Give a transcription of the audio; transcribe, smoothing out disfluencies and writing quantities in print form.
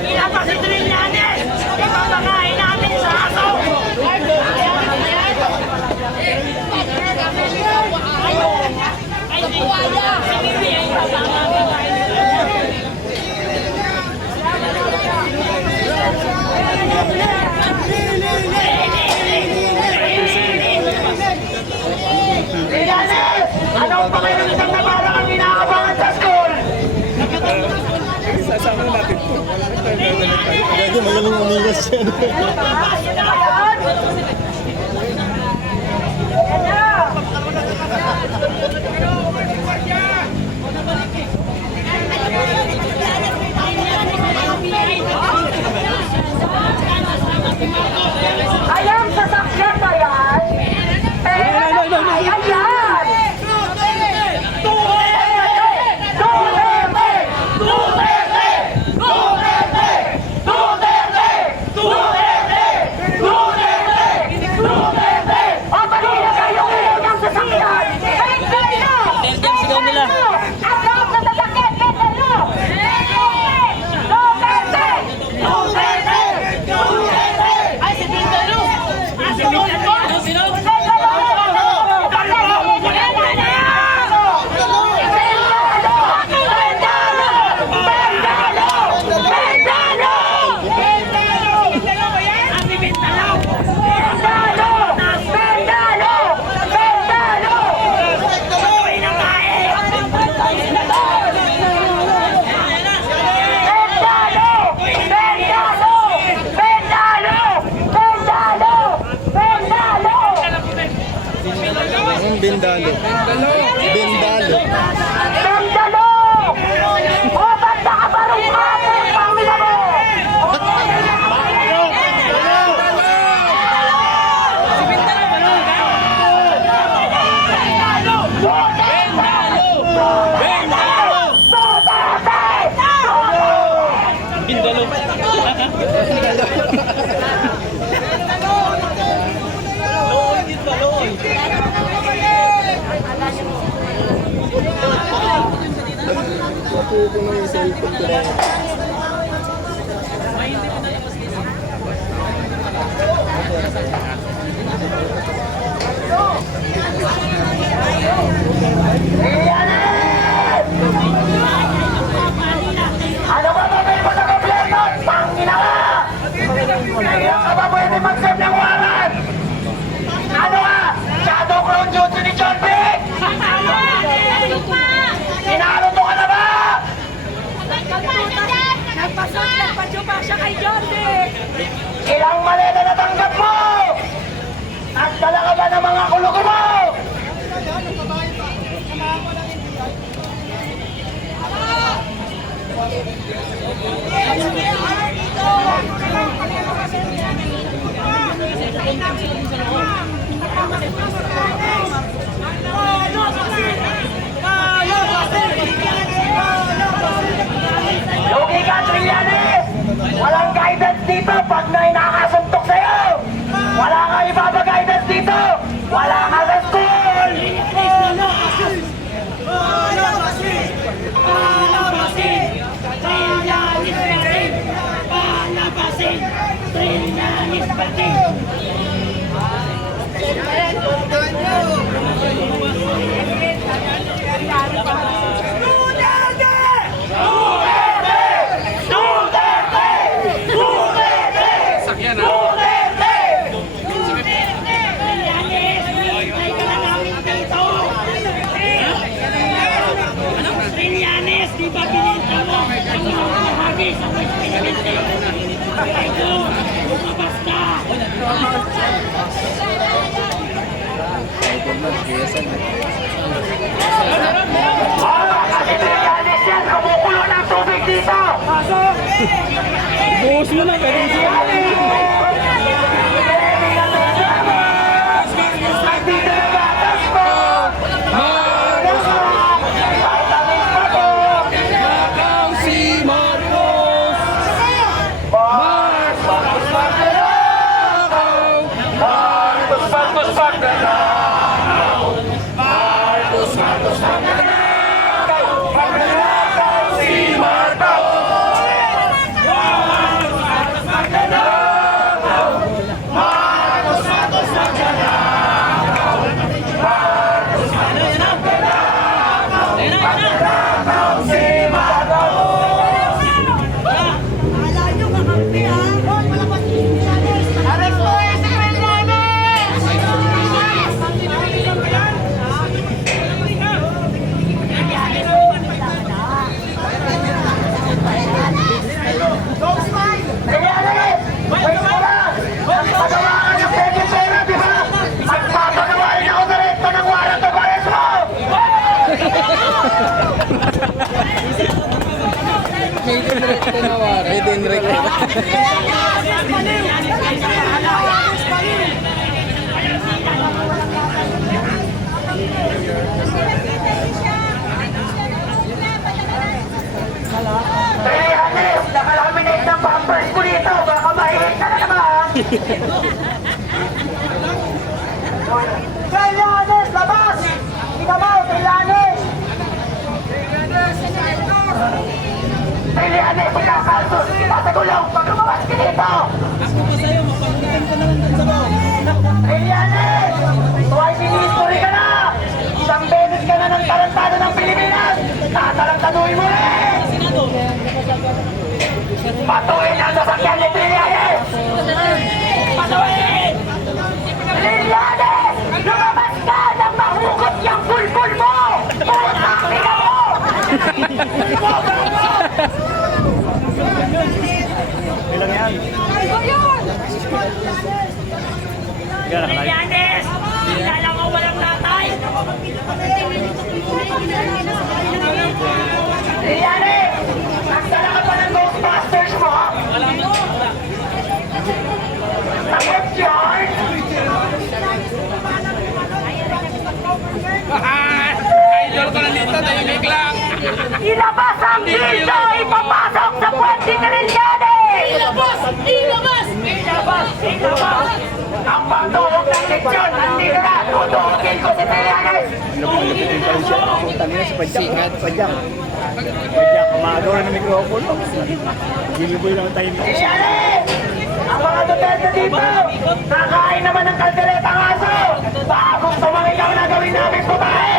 Pinapasitrin natin! Ipapakain namin sa aso! Ay, buwaya! Sige, ay papakain. Anong pakiramdam na parang ang inaabangan sa school? Sasama natin ito. Gagi, magaling umigas yan. Ayang sasakyan ba yan? Ayan! Bendalo. Bendalo. Bendalo! O, ba't nakabarong ka po, pamilya mo? Napupo mo yung cellphone ko na. Ano ba babay mo sa gobyerno? Pangina ka! Kailan ka ba pwede mag-serve ng warrant? Ano ka? Shadow Clone Jutsu ni John Wick? Inaruto ka na ba? Nagpasok siya kay John Wick! Ilang maleta na tanggap mo? Nagdala ka ba ng mga kulugo mo? Lugi ka, Trillanes! Walang guidance dito pag may nakasuntok sa'yo! Wala kang ibaba guidance dito! Wala ka sa school! Trillanes, di ba bininta mo ang mga bahagi sa West Pinamente? Ito, lumabas ka! Kasi Trillanes yan, kumukulo ng tubig dito! Buhos mo na, ganun siya. Nandito na gatas mo! Marcos, Ready and record. Trillanes, nakalaminate ng bumpers ko dito. Baka mahihit ka na naman. Trillanes, labas! Ikaw mo, Trillanes! Trillanes, ikakalsos! Patagulong pag lumabas ka dito! Trillanes! Twice in history ka na! Isang beses ka na ng tarantado ng Pilipinas! Tatarantaduhin mo rin! Patuhin ang nasakyan ni Trillanes! Patuhin! Trillanes! Lumabas ka nang mahugot yung bulbul mo! Putang ina mo! Ilang yan? Trillanes! Kilala ko walang tatay! Trillanes! Nagdala ka pa ng Ghostbusters mo? Takot yun? Idol ko nandito, tahimik lang! Ilabas ang dito! Ipapasok sa puwente ni Trillanes! Ilabas! Ilabas! Ilabas! Ilabas! Ang pagtuhog ng lechon! Nandito na! Tutuhogin ko si Trillanes! Kanina si Padjak. Padjak. Padjak, kumagawa ng mikropono. Giliboy lang tayo. Trillanes! Ang mga Duterte dito! Nakain naman ng kalderetang aso! Bagong sumangigaw na gawin namin babae!